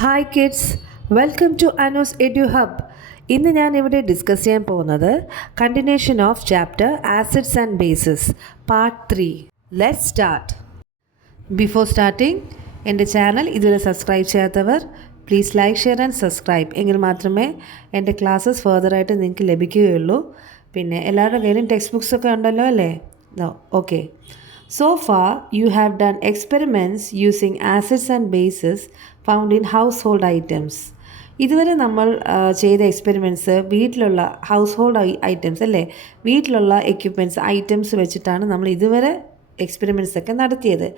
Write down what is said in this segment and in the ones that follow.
Hi kids, welcome to Anu's edu hub. ഇന്ന് ഞാൻ ഇവിടെ ഡിസ്കസ് ചെയ്യാൻ പോകുന്നത് continuation of chapter acids and bases part 3. Let's start. Before starting, എൻ്റെ ചാനൽ ഇതുവരെ സബ്സ്ക്രൈബ് ചെയ്യാത്തവർ please like, share and subscribe. എങ്കിൽ മാത്രമേ എൻ്റെ ക്ലാസ്സസ് ഫർദറായിട്ട് നിങ്ങൾക്ക് ലഭിക്കുകയുള്ളൂ. പിന്നെ എല്ലാവരുടെ കയ്യിലും ടെക്സ്റ്റ് ബുക്സൊക്കെ ഉണ്ടല്ലോ അല്ലേ? Okay. So far, you have done experiments using acids and bases found in household items. ഇതുവരെ നമ്മൾ ചെയ്ത എക്സ്പെരിമെൻറ്റ്സ് വീട്ടിലുള്ള ഹൗസ് ഹോൾഡ് ഐറ്റംസ് അല്ലേ, വീട്ടിലുള്ള എക്യുപ്മെൻറ്റ്സ് ഐറ്റംസ് വെച്ചിട്ടാണ് നമ്മൾ ഇതുവരെ എക്സ്പെരിമെൻറ്റ്സ് ഒക്കെ നടത്തിയത്.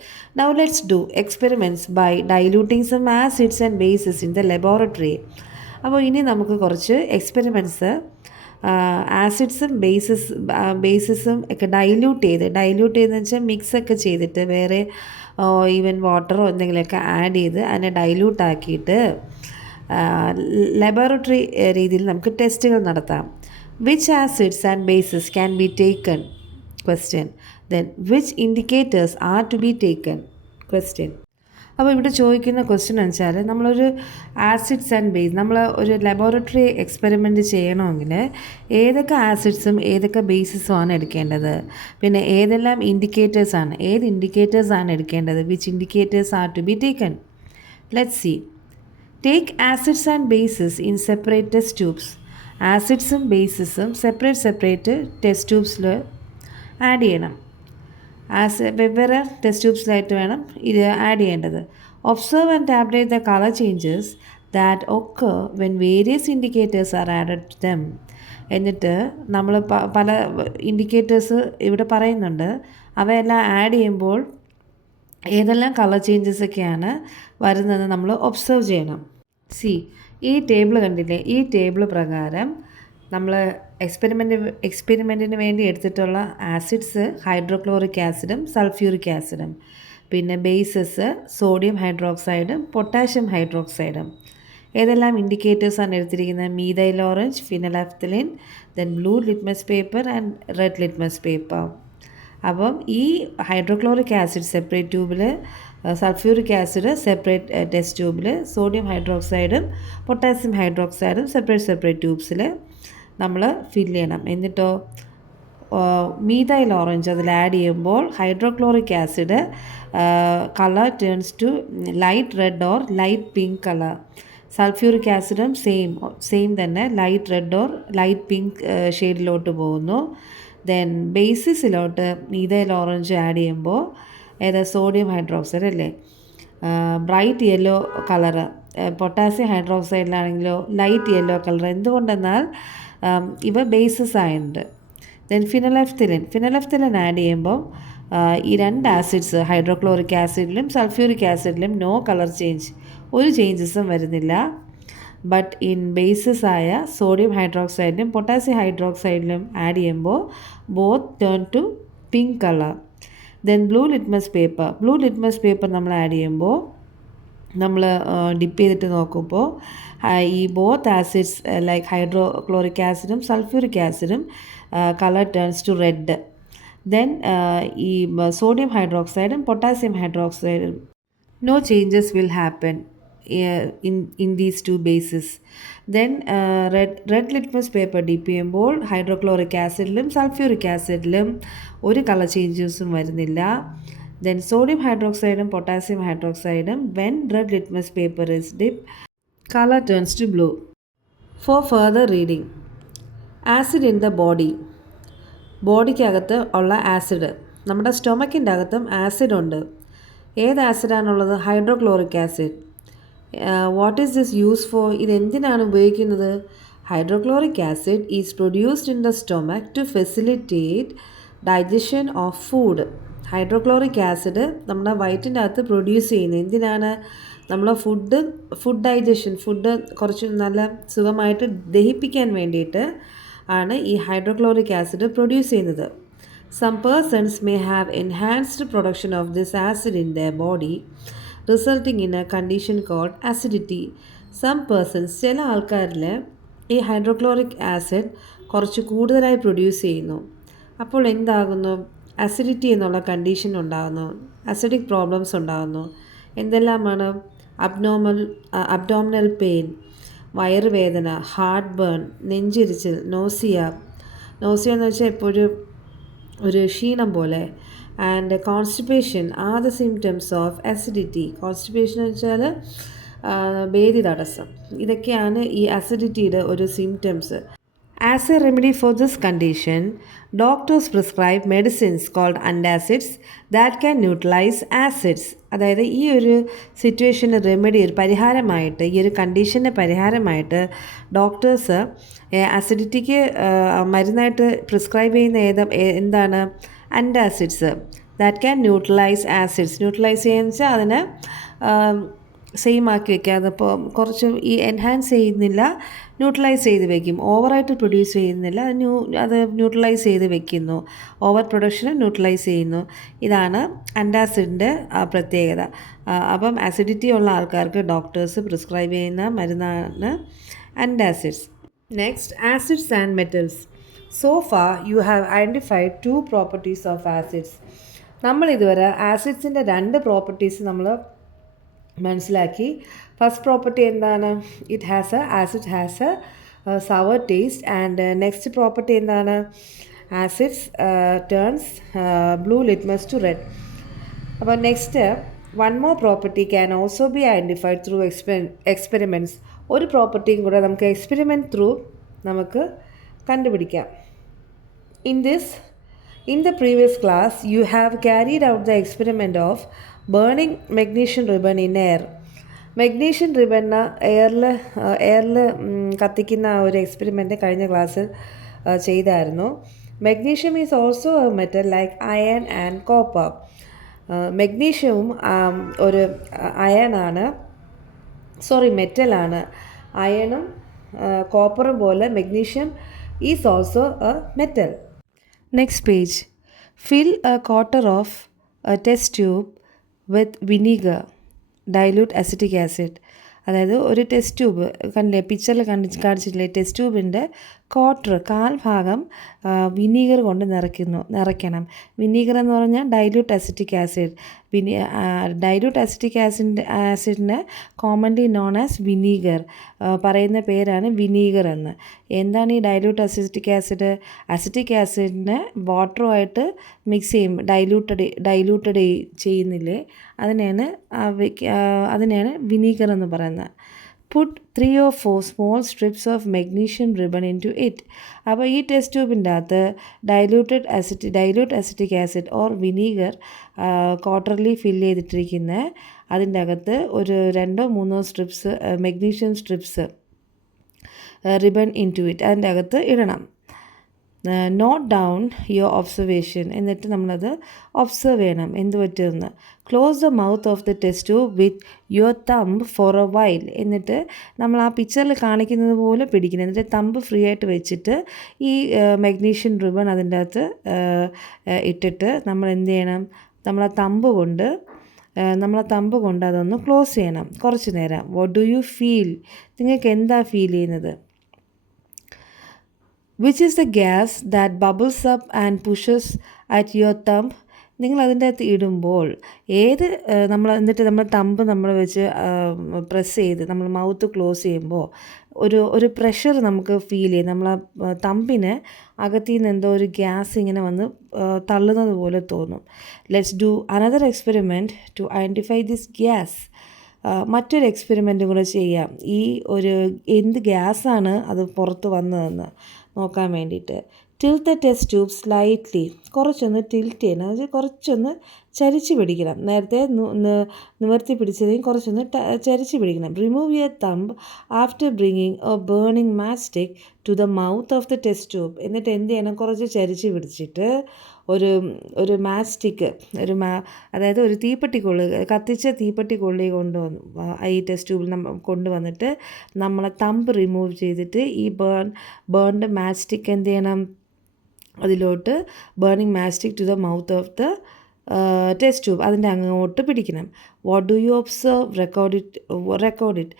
Now let's do experiments by diluting some acids and bases in the laboratory. അപ്പോൾ ഇനി നമുക്ക് കുറച്ച് എക്സ്പെരിമെൻറ്റ്സ് ആസിഡ്സും ബേസസും ഒക്കെ ഡൈല്യൂട്ട് ചെയ്തെന്ന് വെച്ചാൽ മിക്സൊക്കെ ചെയ്തിട്ട് വേറെ ഈവൻ വാട്ടറോ എന്തെങ്കിലുമൊക്കെ ആഡ് ചെയ്ത് അതിനെ ഡൈല്യൂട്ട് ആക്കിയിട്ട് ലബോറട്ടറി രീതിയിൽ നമുക്ക് ടെസ്റ്റുകൾ നടത്താം. Which acids and bases can be taken? Question. Then which indicators are to be taken? Question. അപ്പോൾ ഇവിടെ ചോദിക്കുന്ന ക്വസ്റ്റ്യൻ എന്ന് വെച്ചാൽ നമ്മളൊരു ആസിഡ്സ് ആൻഡ് ബേസ് നമ്മൾ ഒരു ലബോറട്ടറി എക്സ്പെരിമെൻറ്റ് ചെയ്യണമെങ്കിൽ ഏതൊക്കെ ആസിഡ്സും ഏതൊക്കെ ബേസസും ആണ് എടുക്കേണ്ടത്, പിന്നെ ഏതെല്ലാം ഇൻഡിക്കേറ്റേഴ്സാണ് എടുക്കേണ്ടത്, which indicators are to be taken? Let's see. Take acids and bases in separate test tubes. ആസിഡ്സും ബേസസും സെപ്പറേറ്റ് ടെസ്റ്റ് ട്യൂബ്സിൽ ആഡ് ചെയ്യണം. വെവ്വേറെ ടെസ്റ്റ് ട്യൂബ്സിലായിട്ട് വേണം ഇത് ആഡ് ചെയ്യേണ്ടത്. Observe and tabulate the colour changes that occur when various indicators are added to them. എന്നിട്ട് നമ്മൾ പല ഇൻഡിക്കേറ്റേഴ്സ് ഇവിടെ പറയുന്നുണ്ട്, അവയെല്ലാം ആഡ് ചെയ്യുമ്പോൾ ഏതെല്ലാം കളർ ചേഞ്ചസ് ഒക്കെയാണ് വരുന്നതെന്ന് നമ്മൾ ഒബ്സർവ് ചെയ്യണം. സി, ഈ ടേബിൾ കണ്ടില്ലേ? ഈ ടേബിൾ പ്രകാരം നമ്മൾ എക്സ്പെരിമെൻറ്റിന് വേണ്ടി എടുത്തിട്ടുള്ള ആസിഡ്സ് ഹൈഡ്രോക്ലോറിക് ആസിഡും സൾഫ്യൂറിക് ആസിഡും, പിന്നെ ബേസസ് സോഡിയം ഹൈഡ്രോക്സൈഡും പൊട്ടാഷ്യം ഹൈഡ്രോക്സൈഡും. ഏതെല്ലാം ഇൻഡിക്കേറ്റേഴ്സാണ് എടുത്തിരിക്കുന്നത്? Methyl orange, phenolphthalein, then blue litmus paper and red litmus paper. അപ്പം ഈ ഹൈഡ്രോക്ലോറിക് ആസിഡ് സെപ്പറേറ്റ് ട്യൂബിൽ, സൾഫ്യൂറിക് ആസിഡ് സെപ്പറേറ്റ് ടെസ്റ്റ് ട്യൂബിൽ, സോഡിയം ഹൈഡ്രോക്സൈഡും പൊട്ടാസ്യം ഹൈഡ്രോക്സൈഡും സെപ്പറേറ്റ് ട്യൂബ്സിൽ നമ്മൾ ഫില്ല് ചെയ്യണം. എന്നിട്ടോ മീഥൈൽ ഓറഞ്ച് അതിൽ ആഡ് ചെയ്യുമ്പോൾ hydrochloric acid colour turns to light red or light pink colour. Sulphuric ആസിഡും സെയിം തന്നെ light red or light pink ഷെയ്ഡിലോട്ട് പോകുന്നു. ദെൻ ബേസിസിലോട്ട് മീഥൈൽ ഓറഞ്ച് ആഡ് ചെയ്യുമ്പോൾ സോഡിയം ഹൈഡ്രോക്സൈഡ് അല്ലേ, ബ്രൈറ്റ് യെല്ലോ കളറ്. പൊട്ടാസ്യം ഹൈഡ്രോക്സൈഡിലാണെങ്കിലോ light yellow colour. എന്തുകൊണ്ടെന്നാൽ ഇവ bases ആയിട്ടുണ്ട്. ദെൻ ഫിനലഫ്തലിൻ ആഡ് ചെയ്യുമ്പോൾ ഈ രണ്ട് ആസിഡ്സ് ഹൈഡ്രോക്ലോറിക് ആസിഡിലും സൾഫ്യൂറിക് ആസിഡിലും നോ കളർ ചേഞ്ച്, ഒരു ചേഞ്ചസും വരുന്നില്ല. ബട്ട് ഇൻ ബേസസ് ആയ സോഡിയം ഹൈഡ്രോക്സൈഡിലും പൊട്ടാസ്യം ഹൈഡ്രോക്സൈഡിലും ആഡ് ചെയ്യുമ്പോൾ both turn to pink colour. Then blue litmus paper നമ്മൾ ആഡ് ചെയ്യുമ്പോൾ നമ്മൾ ഡിപ്പ് ചെയ്തിട്ട് നോക്കുമ്പോൾ ഈ ബോത്ത് ആസിഡ്സ് ലൈക്ക് ഹൈഡ്രോക്ലോറിക് ആസിഡും സൾഫ്യൂറിക് ആസിഡും colour turns to red. Then ഈ സോഡിയം ഹൈഡ്രോക്സൈഡും പൊട്ടാസ്യം ഹൈഡ്രോക്സൈഡും no changes will happen in these two bases. Then red litmus paper dip ചെയ്യുമ്പോൾ ഹൈഡ്രോക്ലോറിക് ആസിഡിലും സൾഫ്യൂറിക് ആസിഡിലും ഒരു കളർ ചേഞ്ചസും വരുന്നില്ല. Then sodium hydroxide and potassium hydroxide, when red litmus paper is dipped, color turns to blue. For further reading, acid in the body. ബോഡിക്കകത്ത് ഉള്ള acid, നമ്മുടെ സ്റ്റൊമക്കിൻ്റെ അകത്തും acid ഉണ്ട്. ഏത് ആസിഡാണുള്ളത്? Hydrochloric acid. What is this use for? ഇതെന്തിനാണ് ഉപയോഗിക്കുന്നത്? Hydrochloric acid is produced in the stomach to facilitate digestion of food. Hydrochloric acid നമ്മുടെ വയറ്റിൻ്റെ അകത്ത് പ്രൊഡ്യൂസ് ചെയ്യുന്നത് എന്തിനാണ്? നമ്മൾ ഫുഡ് ഡൈജഷൻ, ഫുഡ് കുറച്ച് നല്ല സുഖമായിട്ട് ദഹിപ്പിക്കാൻ വേണ്ടിയിട്ട് ആണ് ഈ ഹൈഡ്രോക്ലോറിക് ആസിഡ് പ്രൊഡ്യൂസ് ചെയ്യുന്നത്. Some persons may have enhanced production of this acid in their body resulting in a condition called acidity. Some persons, ചില ആൾക്കാരിൽ ഈ ഹൈഡ്രോക്ലോറിക് ആസിഡ് കുറച്ച് കൂടുതലായി പ്രൊഡ്യൂസ് ചെയ്യുന്നു. അപ്പോൾ എന്താകുന്നു? അസിഡിറ്റി എന്നുള്ള കണ്ടീഷൻ ഉണ്ടാകുന്നു, അസിഡിക് പ്രോബ്ലംസ് ഉണ്ടാകുന്നു. എന്തെല്ലാമാണ്? അബ്ഡോമിനൽ പെയിൻ, വയറുവേദന, ഹാർട്ട് ബേൺ, നെഞ്ചിരിച്ചിൽ, നോസിയ എന്ന് വെച്ചാൽ എപ്പോഴും ഒരു ക്ഷീണം പോലെ, and constipation are the symptoms of acidity. Constipation എന്ന് വെച്ചാൽ ഭേദി തടസ്സം. ഇതൊക്കെയാണ് ഈ അസിഡിറ്റിയുടെ ഒരു symptoms. As a remedy for this condition, doctors prescribe medicines called antacids that can neutralize acids. അതായത് ഈ ഒരു സിറ്റുവേഷന് റെമഡി, ഒരു പരിഹാരമായിട്ട്, ഈ ഒരു കണ്ടീഷന് പരിഹാരമായിട്ട് ഡോക്ടേഴ്സ് അസിഡിറ്റിക്ക് മരുന്നായിട്ട് പ്രിസ്ക്രൈബ് ചെയ്യുന്ന എന്താണ്? Antacids that can neutralise acids. Neutralise ചെയ്യുക വെച്ചാൽ അതിനെ സെയിം ആക്കി വെക്കുക. അതിപ്പോൾ കുറച്ച് ഈ എൻഹാൻസ് ചെയ്യുന്നില്ല, ന്യൂട്രലൈസ് ചെയ്ത് വെക്കും. ഓവറായിട്ട് പ്രൊഡ്യൂസ് ചെയ്യുന്നില്ല, അത് ന്യൂട്രലൈസ് ചെയ്ത് വെക്കുന്നു. ഓവർ പ്രൊഡക്ഷനെ ന്യൂട്രലൈസ് ചെയ്യുന്നു. ഇതാണ് അൻറ്റാസിഡിൻ്റെ പ്രത്യേകത. അപ്പം അസിഡിറ്റി ഉള്ള ആൾക്കാർക്ക് ഡോക്ടേഴ്സ് പ്രിസ്ക്രൈബ് ചെയ്യുന്ന മരുന്നാണ് antacids. Next, acids and metals. So far you have identified 2 properties of acids. നമ്മൾ ഇതുവരെ ആസിഡ്സിൻ്റെ 2 പ്രോപ്പർട്ടീസ് നമ്മൾ മനസ്സിലാക്കി. ഫസ്റ്റ് പ്രോപ്പർട്ടി എന്താണ്? Acid has a sour taste. And next property എന്താണ്? Acids turns blue litmus to red. അപ്പോൾ next, one more property can also be identified through experiments. ഒരു പ്രോപ്പർട്ടിയും കൂടെ നമുക്ക് എക്സ്പെരിമെൻറ്റ് ത്രൂ നമുക്ക് കണ്ടുപിടിക്കാം. In the previous class, you have carried out the experiment of burning magnesium ribbon in air. Magnesium ribbon എയറിൽ കത്തിക്കുന്ന ഒരു എക്സ്പെരിമെൻ്റ് കഴിഞ്ഞ ക്ലാസ്സിൽ ചെയ്തായിരുന്നു. Magnesium is also a metal like iron and copper. മെഗ്നീഷ്യവും ഒരു മെറ്റലാണ്. അയണും കോപ്പറും പോലെ magnesium is also a metal. Next page. Fill a quarter of a test tube with vinegar, dilute acetic acid. അതായത് ഒരു ടെസ്റ്റ് ട്യൂബ് കണ്ടില്ലേ, പിക്ചറിൽ കാണിച്ചിട്ടില്ലേ? ടെസ്റ്റ് ട്യൂബിൻ്റെ കാൽ ഭാഗം വിനീഗർ കൊണ്ട് നിറയ്ക്കണം. വിനീഗർ എന്ന് പറഞ്ഞാൽ dilute acetic acid. Dilute acetic ആസിഡിനെ കോമൺലി നോൺ ആസ് വിനീഗർ, പറയുന്ന പേരാണ് വിനീഗർ എന്ന്. എന്താണ് ഈ ഡൈല്യൂട്ട് അസിറ്റിക് ആസിഡ്? അസിറ്റിക് ആസിഡിനെ വാട്ടറുമായിട്ട് മിക്സ് ചെയ്യും, ഡൈല്യൂട്ടഡ് ചെയ്യുന്നില്ലേ, അതിനെയാണ് വിനീഗർ എന്ന് പറയുന്നത്. Put 3 or 4 small strips of magnesium ribbon into it. അപ്പോൾ ഈ ടെസ്റ്റ് ട്യൂബിൻ്റെ അകത്ത് dilute acetic acid or vinegar quarterly fill ചെയ്തിട്ടിരിക്കുന്ന അതിൻ്റെ അകത്ത് ഒരു 2-3 strips magnesium strips ribbon into it, അതിൻ്റെ അകത്ത് ഇടണം. Note down your observation. എന്നിട്ട് നമ്മളത് ഒബ്സർവ് ചെയ്യണം എന്ത് പറ്റുമെന്ന്. Close the mouth of the test tube with your thumb for a while. എന്നിട്ട് നമ്മൾ ആ പിക്ചറിൽ കാണിക്കുന്നത് പോലെ പിടിക്കണം. എന്നിട്ട് തമ്പ് ഫ്രീ ആയിട്ട് വെച്ചിട്ട് ഈ മെഗ്നീഷ്യം റിബൺ അതിൻ്റെ അകത്ത് ഇട്ടിട്ട് നമ്മൾ എന്ത് ചെയ്യണം? നമ്മളെ തമ്പ് കൊണ്ട് അതൊന്ന് ക്ലോസ് ചെയ്യണം കുറച്ച് നേരം. What do you feel? നിങ്ങൾക്ക് എന്താ ഫീൽ ചെയ്യുന്നത്? Which is the gas that bubbles up and pushes at your thumb? നിങ്ങൾ അതിൻ്റെ അകത്ത് ഇടുമ്പോൾ എന്നിട്ട് നമ്മൾ തമ്പ് നമ്മൾ വെച്ച് പ്രസ് ചെയ്ത് നമ്മൾ മൗത്ത് ക്ലോസ് ചെയ്യുമ്പോൾ ഒരു പ്രഷർ നമുക്ക് ഫീൽ ചെയ്യും. നമ്മൾ ആ തമ്പിന് അകത്തു നിന്ന് എന്തോ ഒരു ഗ്യാസ് ഇങ്ങനെ വന്ന് തള്ളുന്നത് പോലെ തോന്നും. Let's do another experiment to identify this gas. മറ്റൊരു എക്സ്പെരിമെൻറ്റും കൂടെ ചെയ്യാം, ഈ എന്ത് ഗ്യാസാണ് അത് പുറത്ത് വന്നതെന്ന് നോക്കാൻ വേണ്ടിയിട്ട്. Tilt the test tube slightly. കുറച്ചൊന്ന് ടിൽറ്റ് ചെയ്യണം, അത് കുറച്ചൊന്ന് ചരിച്ച് പിടിക്കണം. നേരത്തെ നിവർത്തി പിടിച്ചതിന് കുറച്ചൊന്ന് ചരിച്ച് പിടിക്കണം. Remove your thumb after bringing a burning match stick to the mouth of the test tube. എന്നിട്ട് എന്ത് ചെയ്യണം? കുറച്ച് ചരിച്ച് പിടിച്ചിട്ട് ഒരു മാച്ച് സ്റ്റിക്ക്, അതായത് ഒരു തീപ്പെട്ടിക്കൊള്ളി, കത്തിച്ച തീപ്പെട്ടിക്കൊള്ളി കൊണ്ടുവന്നു ഈ ടെസ്റ്റ് ട്യൂബിൽ കൊണ്ടുവന്നിട്ട് നമ്മളെ തമ്പ് റിമൂവ് ചെയ്തിട്ട് ഈ ബേൺഡ് മാച്ച് സ്റ്റിക്ക് എന്ത് ചെയ്യണം? അതിലോട്ട് burning match stick to the mouth of the test tube, അതിൻ്റെ അങ്ങോട്ട് പിടിക്കണം. What do you observe? Record it.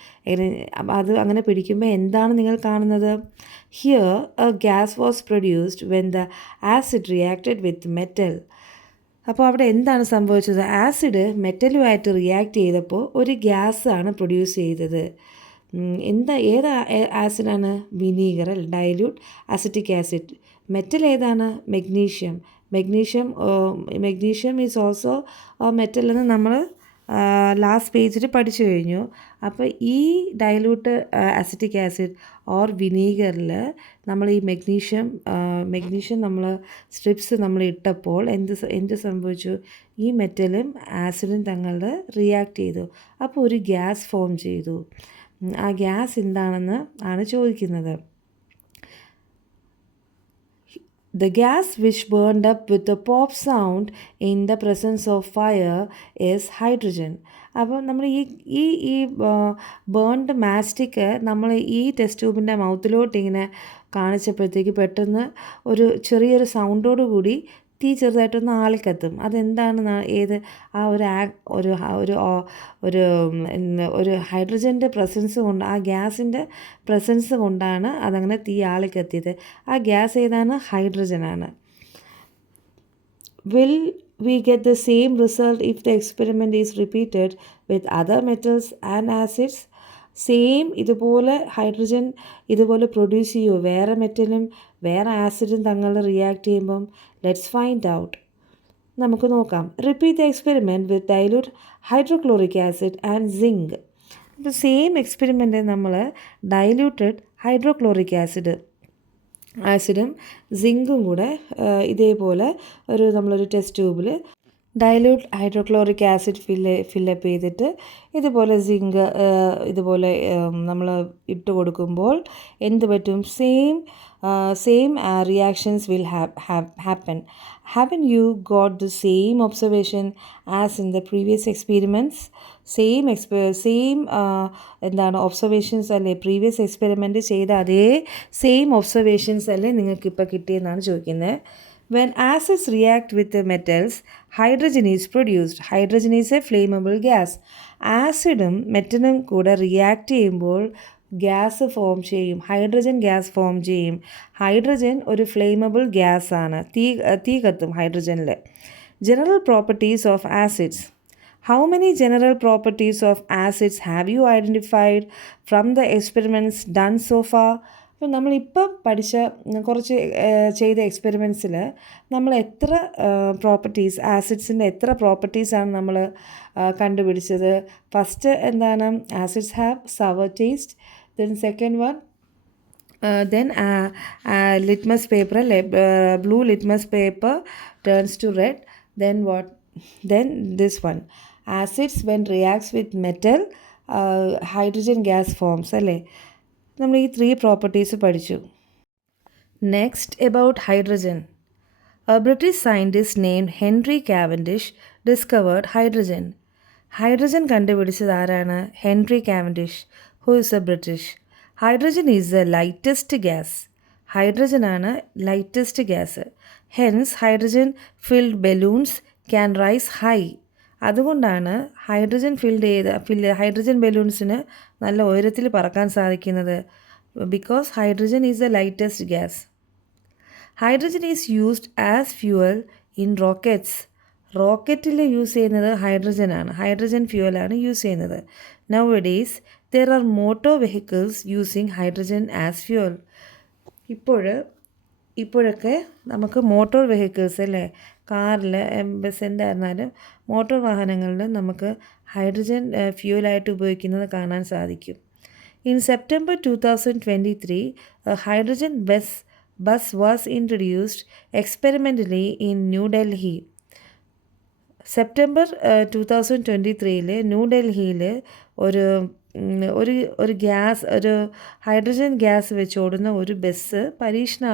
അത് അങ്ങനെ പിടിക്കുമ്പോൾ എന്താണ് നിങ്ങൾ കാണുന്നത്? Here a gas was produced when the acid reacted with metal. അപ്പോൾ അവിടെ എന്താണ് സംഭവിച്ചത്? ആസിഡ് മെറ്റലുമായിട്ട് റിയാക്ട് ചെയ്തപ്പോൾ ഒരു ഗ്യാസാണ് പ്രൊഡ്യൂസ് ചെയ്തത്. ഏത് ആസിഡാണ്? Vinegar, dilute acetic acid. Metal ഏതാണ്? Magnesium. Magnesium is also metal എന്ന് നമ്മൾ ലാസ്റ്റ് പേജിൽ പഠിച്ചു കഴിഞ്ഞു. അപ്പോൾ ഈ ഡൈല്യൂട്ട് അസിറ്റിക് ആസിഡ് ഓർ വിനീഗറിൽ നമ്മൾ ഈ മെഗ്നീഷ്യം നമ്മൾ സ്ട്രിപ്സ് നമ്മൾ ഇട്ടപ്പോൾ എന്ത് സംഭവിച്ചു? ഈ മെറ്റലും ആസിഡും തങ്ങളിൽ റിയാക്ട് ചെയ്തു. അപ്പോൾ ഒരു ഗ്യാസ് ഫോം ചെയ്തു. ആ ഗ്യാസ് എന്താണെന്ന് ആണ് ചോദിക്കുന്നത്. The gas which burned up with a pop sound in the presence of fire is hydrogen. അപ്പോൾ നമ്മൾ ഈ ബേൺഡ് മാസ്റ്റിക്ക് നമ്മൾ ഈ ടെസ്റ്റ് ട്യൂബിൻ്റെ മൗത്തിലോട്ട് ഇങ്ങനെ കാണിച്ചപ്പോഴത്തേക്ക് പെട്ടെന്ന് ഒരു ചെറിയൊരു സൗണ്ടോട് കൂടി തീ ചെറുതായിട്ടൊന്ന് ആളിക്കത്തും. അതെന്താണ്? ആ ഒരു ഹൈഡ്രജൻ്റെ പ്രസൻസ് കൊണ്ട്, ആ ഗ്യാസിൻ്റെ പ്രസൻസ് കൊണ്ടാണ് അതങ്ങനെ തീ ആളിക്കത്തിയത്. ആ ഗ്യാസ് ഏതാണ്? ഹൈഡ്രജനാണ്. Will we get the same result if the experiment is repeated with other metals and acids? Same ഇതുപോലെ ഹൈഡ്രജൻ ഇതുപോലെ പ്രൊഡ്യൂസ് ചെയ്യുമോ വേറെ മെറ്റലും വേറെ ആസിഡും തങ്ങൾ റിയാക്ട് ചെയ്യുമ്പം? Let's find out. നമുക്ക് നോക്കാം. Repeat the experiment with dilute hydrochloric acid and zinc. അപ്പോൾ സെയിം എക്സ്പെരിമെൻറ്റ് നമ്മൾ ഡൈല്യൂട്ടഡ് ഹൈഡ്രോക്ലോറിക് ആസിഡും സിങ്കും കൂടെ ഇതേപോലെ നമ്മളൊരു ടെസ്റ്റ് ട്യൂബിൽ ഡൈല്യൂട്ട് ഹൈഡ്രോക്ലോറിക് ആസിഡ് ഫില്ലപ്പ് ചെയ്തിട്ട് ഇതുപോലെ സിങ്ക് ഇതുപോലെ നമ്മൾ ഇട്ട് കൊടുക്കുമ്പോൾ എന്ത് പറ്റും? Same reactions will happen. Haven't you got the same observation as in the previous experiments? Same observations അല്ലേ പ്രീവിയസ് എക്സ്പെരിമെൻറ്റ് ചെയ്ത അതേ സെയിം ഒബ്സർവേഷൻസ് അല്ലേ നിങ്ങൾക്കിപ്പോൾ കിട്ടിയെന്നാണ് ചോദിക്കുന്നത്. When acids react with the metals, hydrogen is produced. Hydrogen is a flammable gas. ആസിഡും മെറ്റലും കൂടെ react ചെയ്യുമ്പോൾ gas form ചെയ്യും, ഹൈഡ്രജൻ ഗ്യാസ് ഫോം ചെയ്യും. ഹൈഡ്രജൻ ഒരു ഫ്ലെയിമബിൾ ഗ്യാസ് ആണ്, തീ കത്തും ഹൈഡ്രജനിൽ. General properties of acids. How many general properties of acids have you identified from the experiments done so far? അപ്പോൾ നമ്മളിപ്പം പഠിച്ച കുറച്ച് ചെയ്ത എക്സ്പെരിമെൻറ്റ്സിൽ നമ്മൾ എത്ര പ്രോപ്പർട്ടീസ്, ആസിഡ്സിൻ്റെ എത്ര പ്രോപ്പർട്ടീസാണ് നമ്മൾ കണ്ടുപിടിച്ചത്? ഫസ്റ്റ് എന്താണ്? Acids have sour taste. Then second one, litmus paper അല്ലേ, blue litmus paper turns to red. Then this one, acids when reacts with metal, hydrogen gas forms അല്ലേ. നമ്മൾ ഈ 3 പ്രോപ്പർട്ടീസ് പഠിച്ചു. Next about hydrogen. A British scientist named Henry Cavendish discovered hydrogen. Hydrogen കണ്ടുപിടിച്ചത് ആരാണ്? Henry Cavendish, who is a British. Hydrogen is the lightest gas. ഹൈഡ്രജനാണ് lightest gas. Hence hydrogen filled balloons can rise high. അതുകൊണ്ടാണ് hydrogen ബലൂൺസിന് നല്ല ഉയരത്തിൽ പറക്കാൻ സാധിക്കുന്നത്. Because hydrogen is the lightest gas. Hydrogen is used as fuel in rockets. റോക്കറ്റിൽ use ചെയ്യുന്നത് ഹൈഡ്രജനാണ്, ഹൈഡ്രജൻ ഫ്യൂവലാണ് യൂസ് ചെയ്യുന്നത്. Nowadays there R motor vehicles using hydrogen as fuel. ഇപ്പോഴൊക്കെ നമുക്ക് മോട്ടോർ വെഹിക്കിൾസ് അല്ലേ, കാറിൽ ബസ്സിൻ്റെ ആയിരുന്നാലും മോട്ടോർ വാഹനങ്ങളിൽ നമുക്ക് ഹൈഡ്രജൻ ഫ്യൂവലായിട്ട് ഉപയോഗിക്കുന്നത് കാണാൻ സാധിക്കും. In September 2023 hydrogen bus was introduced experimentally in New Delhi. September 2023 ന്യൂഡൽഹിയിൽ ഒരു ഹൈഡ്രജൻ ഗ്യാസ് വെച്ച് ഓടുന്ന ഒരു ബസ് പരീക്ഷണ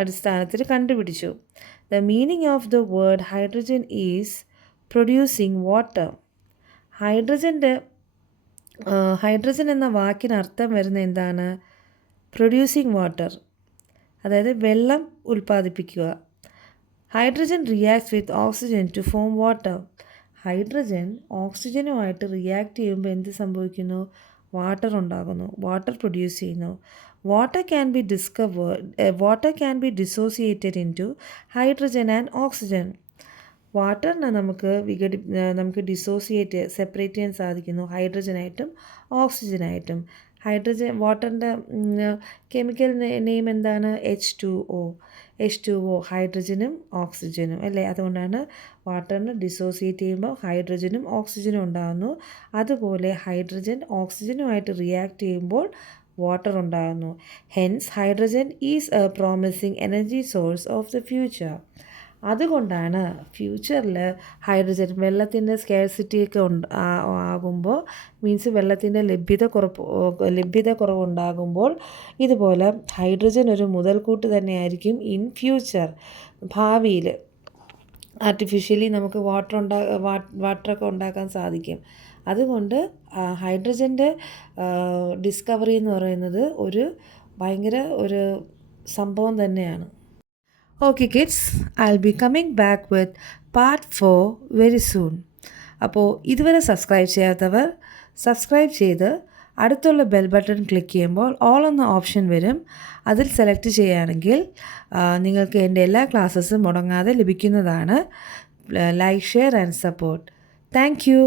അടിസ്ഥാനത്തിൽ കണ്ടുപിടിച്ചു. The meaning of the word hydrogen is producing water. Hydrogen എന്ന വാക്കിന് അർത്ഥം വരുന്ന എന്താണ്? പ്രൊഡ്യൂസിങ് വാട്ടർ, അതായത് വെള്ളം ഉൽപ്പാദിപ്പിക്കുക. Hydrogen reacts with oxygen to form water. Hydrogen ഓക്സിജനുമായിട്ട് റിയാക്ട് ചെയ്യുമ്പോൾ എന്ത് സംഭവിക്കുന്നു? വാട്ടർ ഉണ്ടാകുന്നു, വാട്ടർ പ്രൊഡ്യൂസ് ചെയ്യുന്നു. Water can be dissociated into hydrogen and oxygen. വാട്ടറിനെ നമുക്ക് സെപ്പറേറ്റ് ചെയ്യാൻ സാധിക്കുന്നു ഹൈഡ്രജനായിട്ടും ഓക്സിജനായിട്ടും. വാട്ടറിൻ്റെ കെമിക്കൽ നെയിം എന്താണ്? H2O, ഹൈഡ്രജനും ഓക്സിജനും അല്ലേ? അതുകൊണ്ടാണ് വാട്ടറിന് ഡിസോസിയേറ്റ് ചെയ്യുമ്പോൾ ഹൈഡ്രജനും ഓക്സിജനും ഉണ്ടാകുന്നു. അതുപോലെ ഹൈഡ്രജൻ ഓക്സിജനുമായിട്ട് റിയാക്ട് ചെയ്യുമ്പോൾ വാട്ടർ ഉണ്ടാകുന്നു. Hence hydrogen is A promising energy source of the future. അതുകൊണ്ടാണ് ഫ്യൂച്ചറിൽ ഹൈഡ്രജൻ വെള്ളത്തിൻ്റെ സ്കേഴ്സിറ്റിയൊക്കെ ആകുമ്പോൾ, മീൻസ് വെള്ളത്തിൻ്റെ ലഭ്യത കുറവുണ്ടാകുമ്പോൾ ഇതുപോലെ ഹൈഡ്രജൻ ഒരു മുതൽക്കൂട്ട് തന്നെയായിരിക്കും ഇൻ ഫ്യൂച്ചർ. ഭാവിയിൽ ആർട്ടിഫിഷ്യലി നമുക്ക് വാട്ടറൊക്കെ ഉണ്ടാക്കാൻ സാധിക്കും. അതുകൊണ്ട് ഹൈഡ്രജൻ്റെ ഡിസ്കവറി എന്ന് പറയുന്നത് ഭയങ്കര ഒരു സംഭവം തന്നെയാണ്. Okay kids, I'll be coming back with part 4 very soon. അപ്പോൾ ഇതുവരെ സബ്സ്ക്രൈബ് ചെയ്യാത്തവർ സബ്സ്ക്രൈബ് ചെയ്ത് അടുത്തുള്ള ബെൽ ബട്ടൺ ക്ലിക്ക് ചെയ്യുമ്പോൾ ഓൾ എന്ന ഓപ്ഷൻ വരും. അതിൽ സെലക്ട് ചെയ്യുകയാണെങ്കിൽ നിങ്ങൾക്ക് എൻ്റെ എല്ലാ ക്ലാസ്സസും മുടങ്ങാതെ ലഭിക്കുന്നതാണ്. Like, share and support. Thank you.